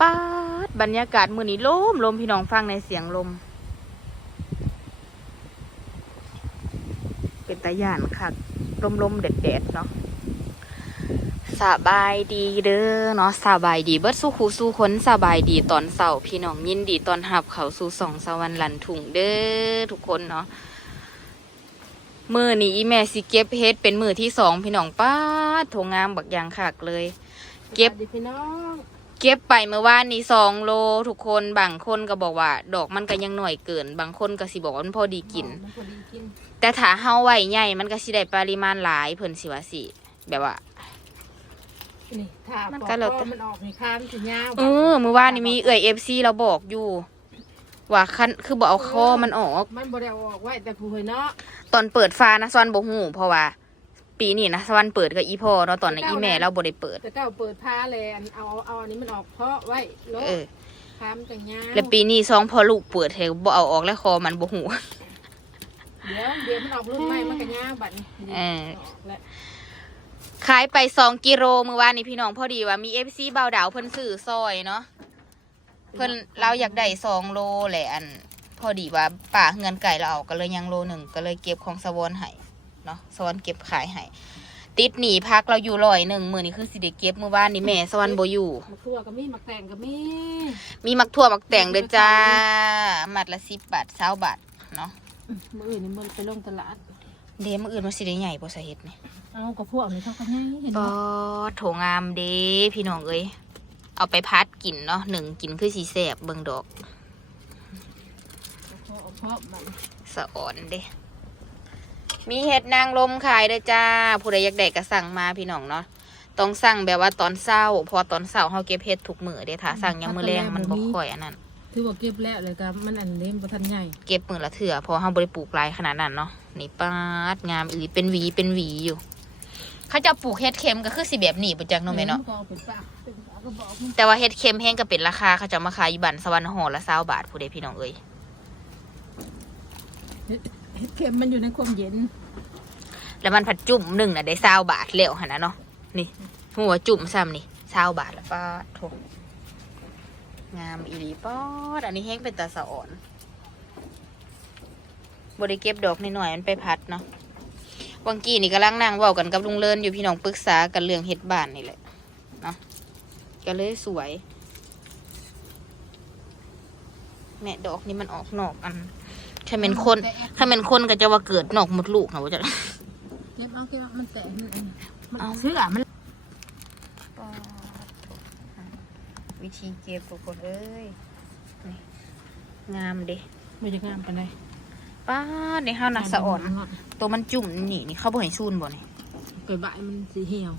ป้าดบรรยากาศมือนี้ลมลมพี่น้องฟังในเสียงลม เป็นตาย่านคักลมลมๆแดดแดดเนาะสบายดีเด้อเนาะสบายดีเบิดสู้คูสู้คนสบายดีตอนเสาร์พี่น้องยินดีตอนหับเขาสู่สองสวรรค์หลันถุงเด้อทุกคนเนาะมือนี้แม่สิเก็บเฮ็ดเป็นมือที่สองพี่น้องป้าดโถงามบักยางคักเลย เก็บดีพี่น้อง เก็บไปเมื่อวานนี้สองโลทุกคนบางคนก็บอกว่า ดอกมันก็ยังหน่อยเกิน บางคนก็สิบอกว่ามันพอดีกิน มันพอดีกิน แต่ถ้าเฮาไว้ใหญ่มันก็สิได้ปริมาณหลายเพิ่นสิว่าสิแบบว่า นี่ถ้ามันปอกก็แล้วคแต่อมันออกในข้ามสิยาวเออเมื่อวานนี้มีเอ่ย FC เราบอกอยู่ ว่าคันคือบ่เอาคอมันออก มันบ่ได้เอาออกไว้แต่ผู้เฮยเนาะตอนเปิดฟ้านะซอนบ่ฮู้เพราะว่า ปีนี้นะสวรรค์เปิดกับอีพ่อเนาะตอนนั้นอีแม่เราบ่ได้เปิด แต่เก้าเปิดผ้าแลนเอาเอาอันนี้มันออกเพราะไว้โลเออข้ามจังยาวแล้วปีนี้ซองพอลูกเปิดให้บ่เอาออกแล้วคอมันบ่ฮู้เดี๋ยวเดี๋ยวมันออกรุ่นใหม่มันก็ยาวบัดนี้เออออกแล้วขายไปสองกิโลเมื่อวานนี้พี่น้องพอดีว่ามีเอฟซีเบาดาวเพิ่นซื้อซอยเนาะเพิ่นเราอยากได้สองโลแหละอัน พอดีว่าป่าเงินไก่เราเอาก็เลยยังโลหนึ่งก็เลยเก็บของสวอนให้ เนาะสวอนเก็บขายให้ติดหนีพักเราอยู่ร้อยหนึ่งมือนี้คือสิได้เก็บเมื่อวานนี้แม่สวรรค์บ่อยู่มะทั่วก็มีมะแตงก็มีมีมักทั่วมักแต่งเด้อจ้ามัดละสิบบาทเศร้าบาทเนาะมื้ออื่นนี่มันไปลงตลาดเดมมื้ออื่นมันสิได้ใหญ่บ่สาเฮ็ดนี่เอากับพวกนี้เขาก็ง่ายเห็นก็บ่โถงามเด้พี่น้องเอ้ยเอาไปพัดกินเนาะหนึ่งกินคือสีแสบเบิ่งดอกเพราะเพราะมันสะอ่อนเด้ มีเห็ดนางลมขายเด้อจ้า ผู้ใดอยากได้ก็สั่งมาพี่น้องเนาะ ต้องสั่งแบบว่าตอนเช้าเพอตอนเช้าเฮาเก็บเห็ดทุกมื้อเด้ถ้าสั่งยามมื้อแรงมันบ่ค่อยอันนั้น ถือว่าเก็บแล้วเลยก็มันอันเล่มบ่ทันใหญ่เก็บมื้อละเถื่อเพอเฮาบ่ได้ปลูกหลายขนาดนั้นเนาะ นี่ปาดงามอีหลีเป็นหวีเป็นหวีอยู่ เขาจะปลูกเห็ดเข็มก็คือสิแบบนี้บ่จักเนาะแม่เนาะ ก็อเป็นปากเป็นปากก็บอกมันแต่ว่าเห็ดเข็มแห้งก็เป็นราคาเขาจะมาขายอยู่บ้านสวรรค์ห่อละ20บาทผู้ใดพี่น้องเอ้ย เห็ดเห็ดเข็มมันอยู่ในความเย็น แล้วมันผัดจุ่มหนึ่งน่ะได้เศร้าบาทแล้วหันนะเนาะนี่ หัวจุ่มซ้ำนี่เศร้าบาทแล้วป้าดถงามอีหลีปอดอันนี้แห้งเป็นตาสะอ่อนบริเก็บดอกนิดหน่อยมันไปพัดเนาะวังกี้นี่กำลังนั่งเว้ากันกับลุงเลินอยู่พี่น้องปรึกษากันเรื่องเฮ็ดบ้านนี่แหละเนาะก็เลยสวย แม่ดอกนี่มันออกนอกอันถ้าเป็นคน ถ้าเป็นคนก็จะว่าเกิดนอกหมดลูกนะว่าจะ ก็บเอาเก็บเอามันแตกมันมันเอาเสื้อมันวิธีเก็บทุกคนเอ้ยนี่งามเด้ไม่จะงามปานใดป้าในห้าวนักสะอ่อน ตัวมันจุ่มนี่นี่เขาบ่ให้ซูนบ่นี่เกิดใบมันสีเหี่ยว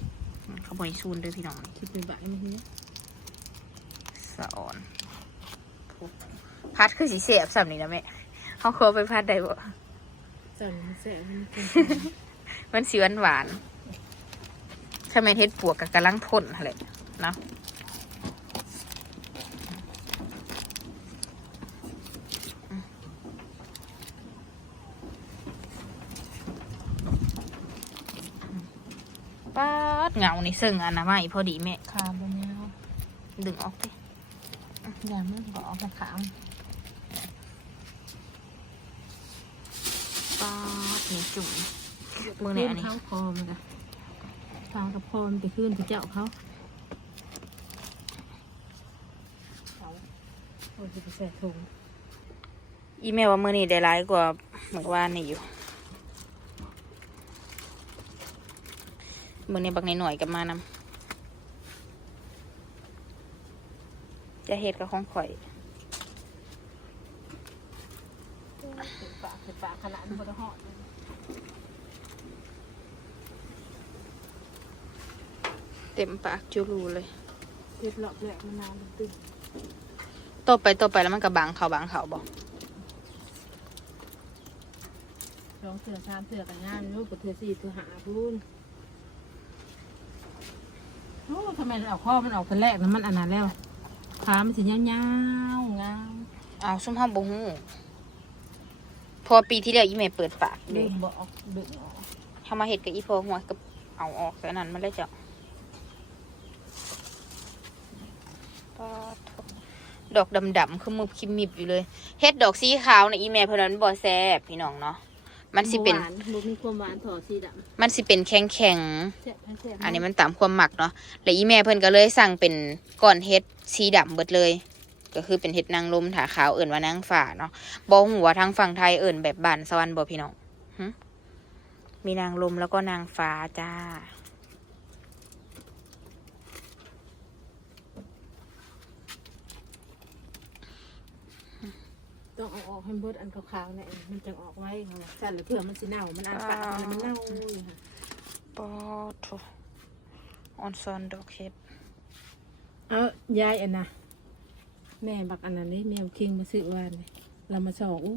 เขาบ่ให้ซูนเด้อพี่น้องนี่ที่เป็นใบมันเนี้ยสะอ่อน พัดคือสีเสียบสับนี่นะแม่เขาเคยไปพัดได้บ่ใส่มันแสบมันเป็น มันสีหวานหวานๆถ้าแม่นเฮ็ดปวกกับกำลังทนอะไรเนาะป้าดเงาในซึ่งอันนะไม่พอดีแม่คาบนนี้ดึงออกดิอย่ามันก็ออกมาขามป้าดนี่จุ่ม มือไหนอันนี้เขาคอมันกะฟางกับพรไปขึ้นไปเจ้าเขาเขาโอ้ยจะไปใส่ถุงอีเมลว่ามือนี่ได้ร้ายกว่าเมื่อวานนี่อยู่มือนี้บักในหน่อยๆกับมานำจะเฮ็ดกับของข่อยเป็นปากเป็นปากขนาดมันบ่ได้หอดเลย เต็มปากจูรูเลยเฮ็ดรอบแรกมันนานมันตึงต่อไปต่อไปแล้วมันกับบางเขาบางเขาบอกสองเสือสามเสือกันงานลูกกับเสือสี่เสือหาพูนโอ้ทำไมเอาข้อมันออกเป็นแรกนะมันอันนั้นแล้วขามันสีเงาวๆงามเอาซุ่มห้องบงหูพอปีที่แล้วอีเมลเปิดปากดึเด้งบ่ออกดึงออกทำมาเห็ดกับอีพอหัวกับเอาออกแต่นั้นมันเลยจะป ดอกดำๆคือมือคิมมิบอยู่เลยเฮ็ดดอกสีขาวในะอีแม่เพิ่นนั้นบ่แซ่บพี่น้องเนาะมันสิเป็น หวานบ่มีความหวานถอสีดำมันสิเป็นแข็งแข็งแซ่บแซ่บๆอันนี้มันตามความหมักเนาะแล้วอีแม่เพิ่นก็เลยสั่งเป็นก้อนเฮ็ดสีดำเบิดเลย ก็คือเป็นเฮ็ดนางลมถาขาวเอิ่นว่านางฝ่าเนาะบ่ฮู้ว่าทางฝั่งไทยเอิ่นแบบบ้านสวรรค์บ่พี่น้องหึมีนางลมแล้วก็นางฟ้าจ้า ต้องเอาออกให้เบิดอันขาวๆเนี่ยมันจะออกไว้ค่ะสั่นแล้วเพื่อมันสิเน่ามันอันปากแล้วมันเน่าอยู่ค่ะปอโถออนซอนดอกเฮ็ดเอายายอันน่ะแม่บักอันนั้นนี่แมวคิงมาซื้อวานนี่เรามาสองโอ้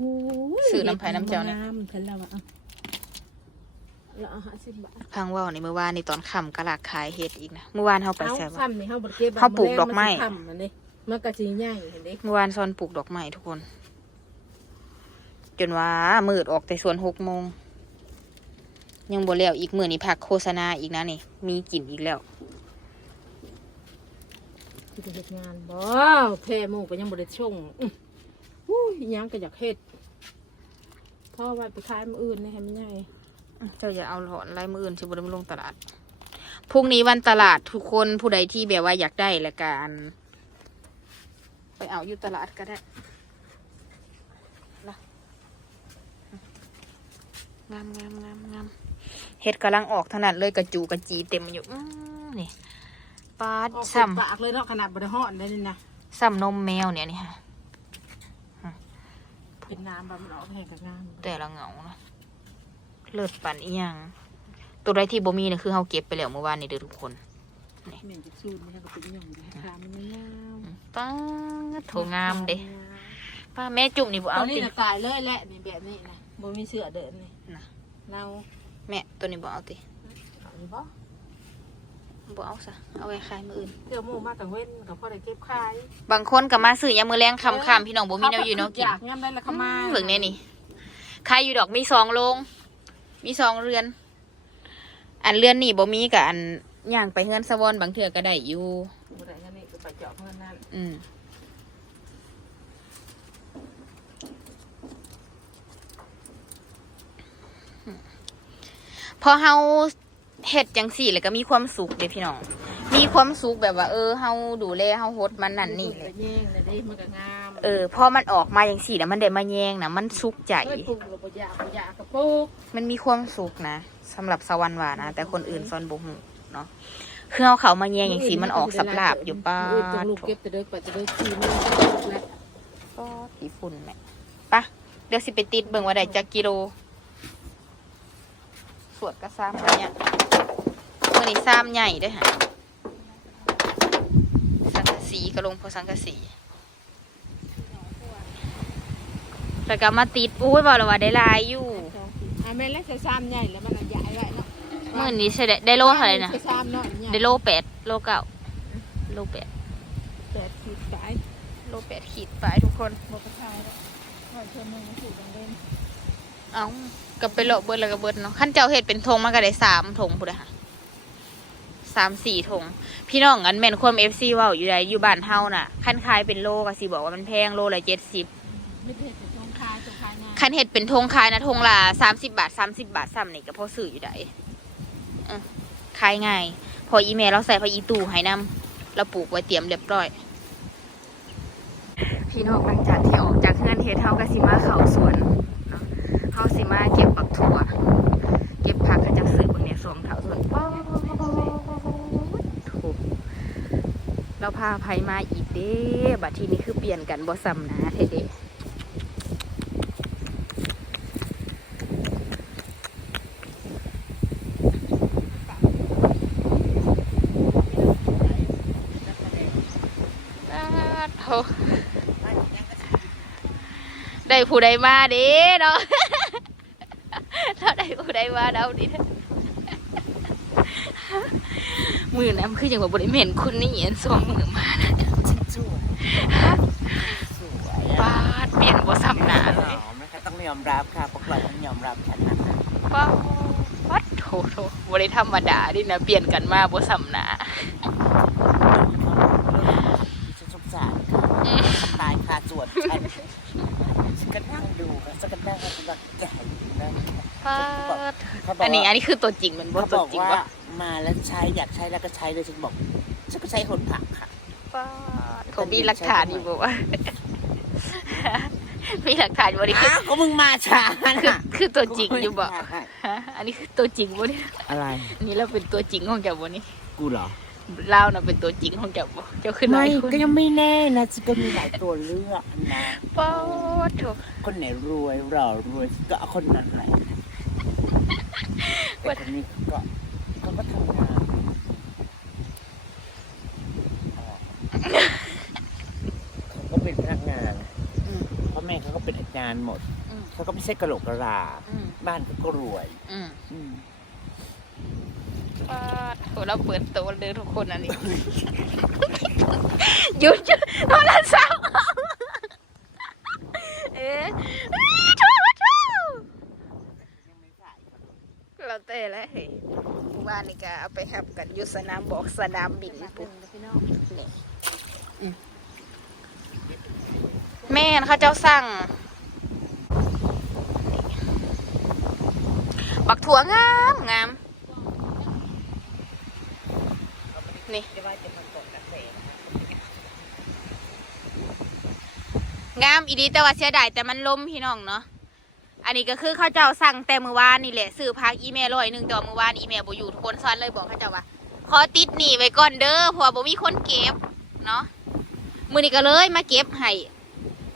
ยซื้อน้ำไผ่น้ำเจ้าเนี่ยน้ำเพิ่นแล้วอะเอาแล้วเอาห้าสิบบาทพังเว่านี่เมื่อวานนี่ตอนค่ำกะลากขายเฮ็ดอีกนะเมื่อวานเฮาไปเอาแซ่บซ้ำนี่เฮาบ่ได้เก็บเฮาปลูกดอกไม้นสิค่ำอันนี้มันก็สิใหญ่เห็นเด้เมื่อวานซอนปลูกดอกไม้ทุกคน จนว่ามืดออกแต่สวนหกโมง ยังบ่แล้วอีกมื้อนี้พักโฆษณาอีกนะนี่ มีกลิ่นอีกแล้วที่จะเฮ็ดงานบ่แพ่หมู่ก็ยังบ่ได้ชงอื้ออุ้ยอิหยังก็อยากเฮ็ดพ่อว่าไปขายมื้ออื่นนี่ให้มันใหญ่เจ้าอย่าเอาหลอนลายมืออื่นสิบ่ได้มาลงตลาดพรุ่งนี้วันตลาดทุกคนผู้ใดที่แบบว่าอยากได้ละกัน ไปเอาอยู่ตลาดก็ได้นะ งามงามงามงามเห็ดกำลังออกเท่านั้นเลยกระจูกระจีเต็มอยู่อื้อนี่ปลาดออกซ้ปากเลยเนาะขนาดบ่ได้ฮ้อนได้นี่นะำซ้ำนมแมวเนี่ยนี่ฮะเป็นน้ำบ่มันออกแห้งกับงามแต่ละเหงาเนาะเลิศปั่นอีหยังตัวใดที่บ่มีเนี่ยคือเฮาเก็บไปแล้วเมื่อวานนี่เด้อทุกคนแม่นจะสูดนี่ก็เป็นหย่อมเลยขามันยาวป้าดโถงามเด้ป้าแม่จุ่มนี่บ่ตอเอานนี้ติน่ะตายเลยแหละนี่แบบนี้นะ บ่มีเสื้อเดินนี่น่ะเน่าแม่ตัวนี้บ่เอาติเอาอยู่บ่บ่เอาซะเอาไว้ขายมื้ออื่นเสื้อหมู่มากังเว้นกับพ่อได้เก็บขายบางคนก็มาซื้อยามมื้อแรงค่ำๆพี่น้องบ่มีแนวอยู่เนาะกิอนยากงามได้แล้วเขามาเบิ่งแน่นี่ขายอยู่ดอกมีสองโรงมีสองเรือน อันเรือนนี่บ่มีกับอันย่างไปเฮือนสะวอนบางเทื่อก็ได้อยู่บ่ได้เงินนี่ก็ไปเจาะเงินนั่นอืม พอเฮาเฮ็ดจังสี่แล้วก็มีความสุขเด้พี่น้อง มีความสุขแบบว่า เออเฮาดูแลเฮาฮดมันนั่นนี่เลยแย่งเลยเด้มันก็งามเออพอมันออกมาอย่างสี่แล้วมันได้มาแยงนะมันสุขใจเอ้ยปลูกก็บ่อยากบ่อยากก็ปลูกมันมีความสุขนะสำหรับสวรรค์ว่านะแต่คนอื่นซอนบุหูเนาะคือเอาเขามาแยงอย่างสีมันออกสับลาบอยู่ป้ามื้ออื่นต้องลูกโถเก็บแต่เด้อไปแต่เด้อทีมื้อแล้วก็ผีฝุ่นแม่ปะเดี๋ยวสิไปติดเบิ่งว่าได้จักกิโล สวดกระซ้ำอะไรเนี่ยเมื่อนี้ซ้ำใหญ่ด้วยฮะสังกะสีกระลงพอสังกะสีแล้วก็มาติดอุ้ยบอกเลยว่าได้หลายอยู่อะแม่นแล้วใส่ซ้ำใหญ่แล้วมันเอาใหญ่ไว้เนาะเมื่อนี้ใช่ได้ได้โลเท่าไหร่นะใส่ซ้ำเนาะใหญ่ได้โลแปดโลเก้าโลแปดแปดสิบสายโลแปดขีดไปทุกคนบอกกระชายแล้วก่อนเธอมึงมาถูกดังเด่น เอากับไปโลเบิดแล้วก็เบิดเนาะขั้นเจ้าเห็ดเป็นธงมันก็ได้สามธงพูดเลยค่ะสามสี่ธงพี่น้องอันแม่นความเอฟซีว่าอยู่ใดอยู่บ้านเฮาน่ะขั้นขายเป็นโลก็สิบอกว่ามันแพงโลละเจ็ดสิบไม่เผ็ดแต่ตรงคายตรงคายงานขั้นเห็ดเป็นธงขายนะธงละสามสิบบาทสามสิบบาทซ้ำนี่ก็พอซื้ออยู่ใดเออขายง่ายพออีเมลเราใส่พออีตู่ให้นำเราปลูกไว้เตรียมเรียบร้อย พี่น้องหลังจากที่ออกจากเฮือนเฮ็ดเฮาก็สิมาเข้าสวนเนาะ เฮาสิมาเก็บปักถั่ว เก็บผักก็จะซื้อบิ่งเนี่ยสวมเถาสวนป้าถูกเราพาไผมาอีกเด้บัดทีนี้คือเปลี่ยนกันบ่ซ้ำนะเทเด้ได้ผู้ใดมาเด้เนาะ ได้ผู้ใดมาเดาดิมือน้ำคืออย่างว่าบริเวณคุณนี่เห็นสองมือมานะสวยสวยปาดเปลี่ยนบ่ซ้ำหนาเลยหอมนะคะต้องยอมรับค่ะพวกเราต้องยอมรับฉันนะคะป้าวัดโถโถบริธรรมดาดินะเปลี่ยนกันมาบ่ซ้ำหนาฉันชมตายคาสวนฉันฉันก็นั่งดูค่ะฉันก็นั่งแบบใหญ่นั่ งเขาบอกอันนี้ว่าอันนี้คือตัวจริงมันบ่เขาตับวอกจริงว่าว่ามาแล้วใช้อยากใช้แล้วก็ใช้เลยฉันบอกฉันก็ใช้หนผักค่ะโถมีหลักฐานอยู่บอกว่ามีหลักฐานบ่นี่คืออ้าวก็มึงมาช้าคือน่ะคือตัวจริงอยู่บ่ฮะอันนี้คือตัวจริงบ่นี่อะไรอันนี้เราเป็นตัวจริงของเจ้าบ่นี่กูเหรอ เราน่ะเป็นตัวจริงของเจ้าบ่เจ้าคือนาไม่ยคนก็ยังไม่แน่นะฉันก็มีหลายตัวเลือกนะป๊อดโถคนไหนรวยหล่อรวยก็เอาคนนั้นไป แต่คนนี้ก็เขาก็ทำงานเขาก็เป็นพนักงานอืม พ่อแม่เขาก็เป็นอาจารย์หมดอืม เขาก็ไม่ใช่กระโหลกกระลาอืม บ้านเขาก็รวยอืมอืมป๊าดโถเราเปิดตัวเลยทุกคนอันนี้ หยุดหยุดโทรศัพท์เอ๊ะโทรโทรเราเต้ แล้วเฮ้ยหมู่บ้านนี่ก็เอาไปหับกันอยู่สนามบอกสนามบินปุ๊บนี่แม่นเขาเจ้าสั่งบักถั่วงามงามนี่งามอีดีแต่ว่าเสียดายแต่มันล้มพี่น้องเนาะ อันนี้ก็คือเขาเจ้าสั่งแต่มือวานนี่แหละซื้อพักอีเมลร้อยหนึ่งแต่ว่ามือวานอีเมลบ่อยู่ทุกคนซ้อนเลยบอกเขาเจ้าว่าขอติดหนีไว้ก่อนเด้อเพราะว่าบ่มีคนเก็บเนาะมือนี้ก็เลยมาเก็บให้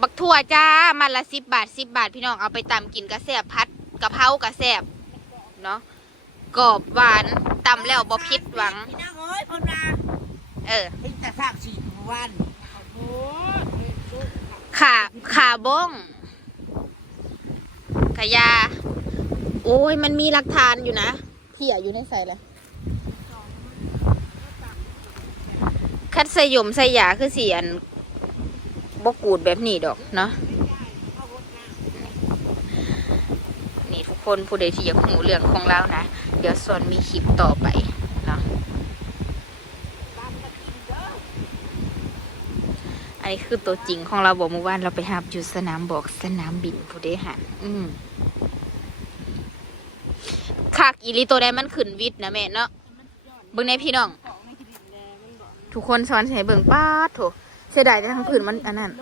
บักถั่วจ้ามันละสิบบาทสิบบาทพี่น้องเอาไปตำกินกระแซบพัดกะเพรากระแซบเนาะกรอบหวานตำแล้วบ่ผิดหวังพี่น้องเอ้ยพนนาเออเป็นแต่สร้างสี่วันขาขาบ้ง ขยาโอ้ย มันมีหลักฐานอยู่นะเพี่อยู่ในใส่ละคัดสยมสยาคือเสียนบกูดแบบนี้ดอกเนาะนี่ทุกคนผู้ใดที่อยากหูเรื่องของเรานะ เดี๋ยวส่วนมีคลิปต่อไปเนาะ อันนี้คือตัวจริงของเราบอกเมื่อวานเราไปหาบอยู่สนามบอกสนามบินผู้ใดหันอืมคากอีหลีตัวใดมันขึ้นวิทย์นะแม่เนาะเบิ่งในพี่น้อง ทุกคนสอนใช้เบิ่งป้าดโถเสียดายแต่ทั้งผืนมันอันนั้น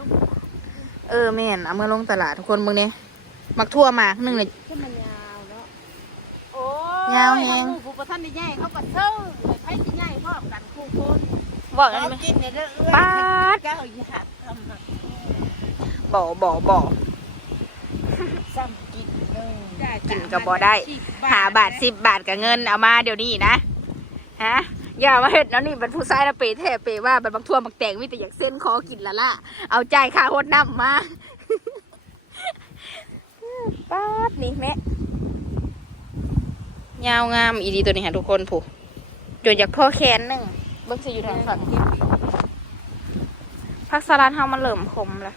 เออแม่นเอามื่อลงตลาดทุกคนเบิ่งเนี่ยมักทั่วหมากหนึ่งเลยขึ้นมันยาวเนาะโอ้ยาวแฮงทผู้ประท่านได้ใหญ่เขาก็เซิร์เลยไผสิใหญ่พร้อมกันคู่คน บอกเราได้ไหมกินในเรื่องเอื้ป๊าด เจ้าอยากทำนะบ่บ่บ่ซ้ำกินเนึงกินก็บ่ได้ หาบาทสิบบาทกับเงินเอามาเดี๋ยวนี้นะ ฮะ อย่ามาเห็ดเนาะนี่เป็นผู้ชายนะเปแท้เปว่าเป็นบางทั่วบางแตงมีแต่อยากเส้นคอกินละล่ะ เอาใจายค่าโหดน้ำมาป๊าดนี่แม่ยาวงามอีดีตัวนี้ฮะทุกคนผู้จนอยากพ่อแขนหนึ่ง เบิ้งสิอยู่ทางฝั่งพักสลัดเฮามันเริ่มคมแล้ว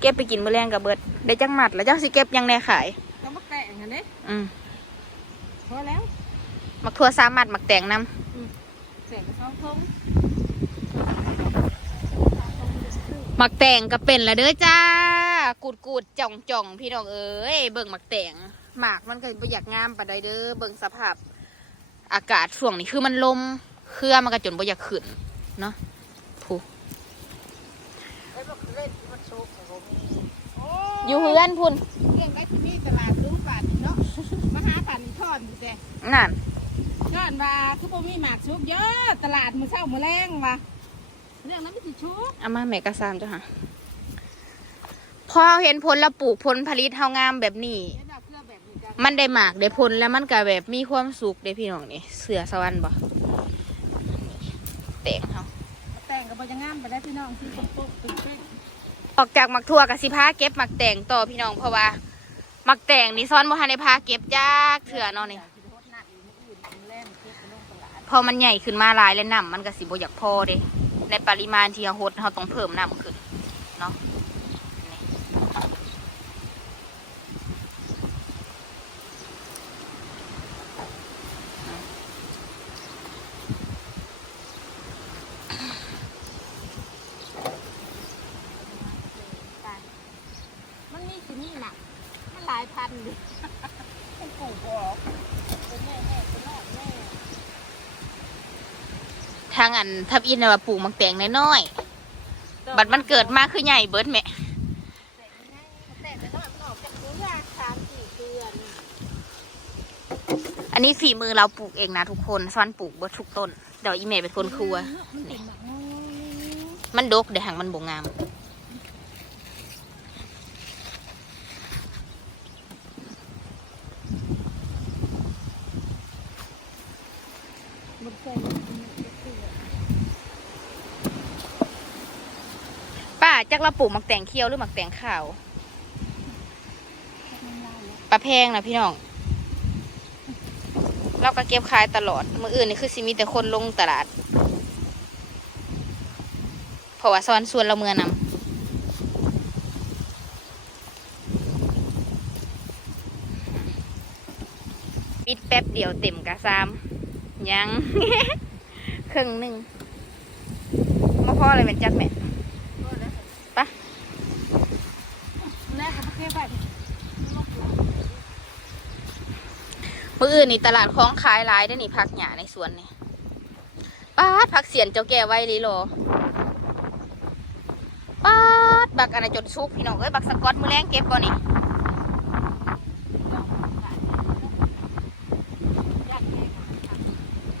เก็บไปกินมื้อแรงกับเบิดได้จังหมัดแล้วเจ้าสิเก็บยังแน่ขายก็มาแต่งกันเด้อืมพอแล้วมักทั่วสามมัดมักแตงน้เสร็จแล้วเขาทงำมักแตงก็เป็นแล้วเด้อจ้า กูดกูดจ่องจ่องพี่น้องเอ้ยเบิ่งมักแตงหมากมันก็บ่อยากงามปานใดเด้อเบิ่งสภาพ อากาศช่วงนี้คือมันลม เครือมันก็จนบ่อยากขึ้นเนาะผู้ไอ้พวกเล่นมันโชคของผมอยู่เฮือนพุ่นเรื่องได้ที่นี่ตลาดรู้ป่านนี่เนาะมาหาป่านนี่ทอนอยู่แต่นั่นย้อนว่าคือบ่มีหมากชุกเยอะตลาดมื้อเช้ามื้อแรงว่ะเรื่องนั้นไม่สิชุกเอามาแม่กระซามจ้ะค่ะพอเห็นผลแล้วปลูกผลผลิตเฮางามแบบนี้เดี๋ยวดอกเกลือแบบนี้กันมันได้หมากได้ผลแล้วมันก็แบบมีความสุขเด้พี่น้องนี่เสือสวรรค์บ่ แตงเฮาแต่งกับบ่จะงามไปได้พี่น้องที่ปุ๊บปุ๊บตึ้งเป้งออกจากหมักทั่วกับสิพาเก็บหมักแตงต่อพี่น้องเพราะว่าหมักแตงนี่ซ้อนบ่ทันได้พาเก็บยากเถื่อเนาะนี่พอมันใหญ่ขึ้นมาหลายและน้ำมันก็สิบ่อยากพอเด้ในปริมาณที่เฮาหดเฮาต้องเพิ่มน้ำขึ้นเนาะางอันทับอินน่ะว่าปลูกมักแตงน้อยๆบัดมันเกิดมาคือใหญ่เบิดแม่แต่แต่ก็มันออกจากเนื้อย่างสามสี่เดือนอันนี้ฝีมือเราปลูกเองนะทุกคนซ้อนปลูกเบิดทุกต้น เดี๋ยวอีเมย์เป็นคนครัวมันเป็นแบบงอมันดกเดี๋ยวหางมันบ่งาม มันเคย ป้า จักเราปลูกหมักแตงเคี้ยวหรือหมักแตงขาว ปลาแพงนะพี่น้อง เราก็เก็บขายตลอด มืออื่นนี่คือสิมีแต่คนลงตลาด เพราะว่าซ้อนส่วนเราเมือนำปิดแป๊บเดียวเต็มกะซามยัง ครึ่งหนึ่งมาพ่ออะไรเป็นจักแม่ ปะ แรกก็แค่แบบ มืออื่นนี่ตลาดคล้องขายหลายได้นี่ผักหยาในสวนนี่ป้าดผักเสียนเจ้าแก่ไว้ลีโลป้าดบักอันไหนจนซุกพี่น้องเอ้ยบักสกอตมือแรงเก็บบ่นี่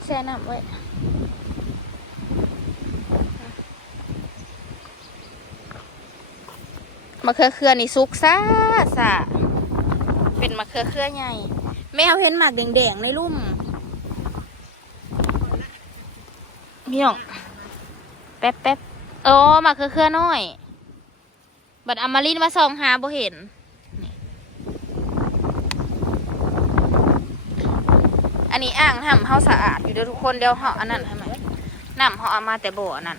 แช่น้ำไว้มะเขือเครือนี่ซุกซ่าซาเป็นมะเขือเครือใหญ่ แมวเห็นหมากแดงๆในลุ่มพี่น้องแป๊บแป๊บโอ้หมากเครือเครือน้อย บัดอมรินทร์มาส่องหาบ่เห็นนี่อันนี้อ่างทำเฮาสะอาดอยู่เด้อทุกคนเดี๋ยวเฮาอันนั้นให้ไหมน้ำเฮาเอามาแต่บ่ออันนั้น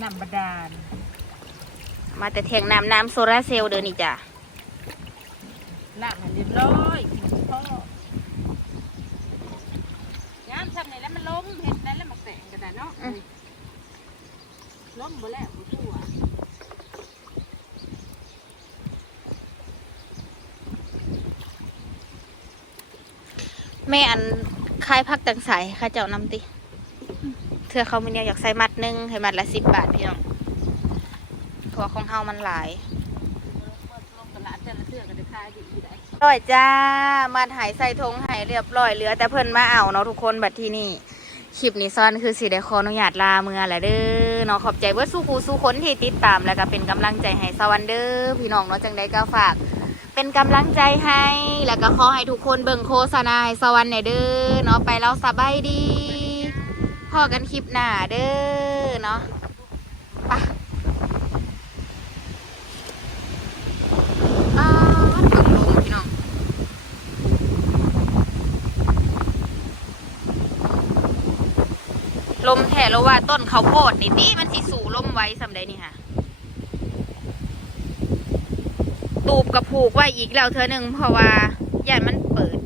น้ำบาดาลเอามาแต่เทียงน้ำน้ำโซลาร์เซลล์เด้อนี่จ้ะน้ำมันเรียบร้อยพ่อน้ำทำไหนแล้วมันล้มเห็ดนั้นแล้วมันแตกกระดาษ เนาะล้มบ่แล้วบ่ทั่วแม่อันคายพักตังสายข้าเจ้านำติเธอเขาไม่เนี่ยอยากใส่มัดหนึงให้มัดละสิบบาทพี่น้องถั่วของเฮามันหลายลงตลาดแต่ละเทื่อก็ได้ขายดีได้ร้อยจ้า มัดหายใส่ทงหายเรียบร้อยเหลือ แต่เพิ่นมาเอาเนาะทุกคนบัดที่นี่ คลิปนี้ซ่อนคือสิได้ขออนุญาตลาเมื่อแหละเด้อเนาะขอบใจเบิดสู้ครูสู้คนที่ติดตามแล้วก็เป็นกำลังใจให้สวันเด้อพี่น้องเนาะจังได้ก็ฝาก เป็นกำลังใจให้แล้วก็ขอให้ทุกคนเบิ่งโฆษณาให้สวันเนเด้อเนาะไปแล้วสบายดีพอกันคลิปหน้าเด้อเนาะไปอ้าวถึงลมพี่น้อง ล มแท้แล้วว่าต้นข้าวโพดนี่นี่มันสิสู่ลมไว้สำไดนี่ค่ะตูบกระผูกไว้อีกแล้วเธอหนึ่งเพราะว่าย่านมันเปิด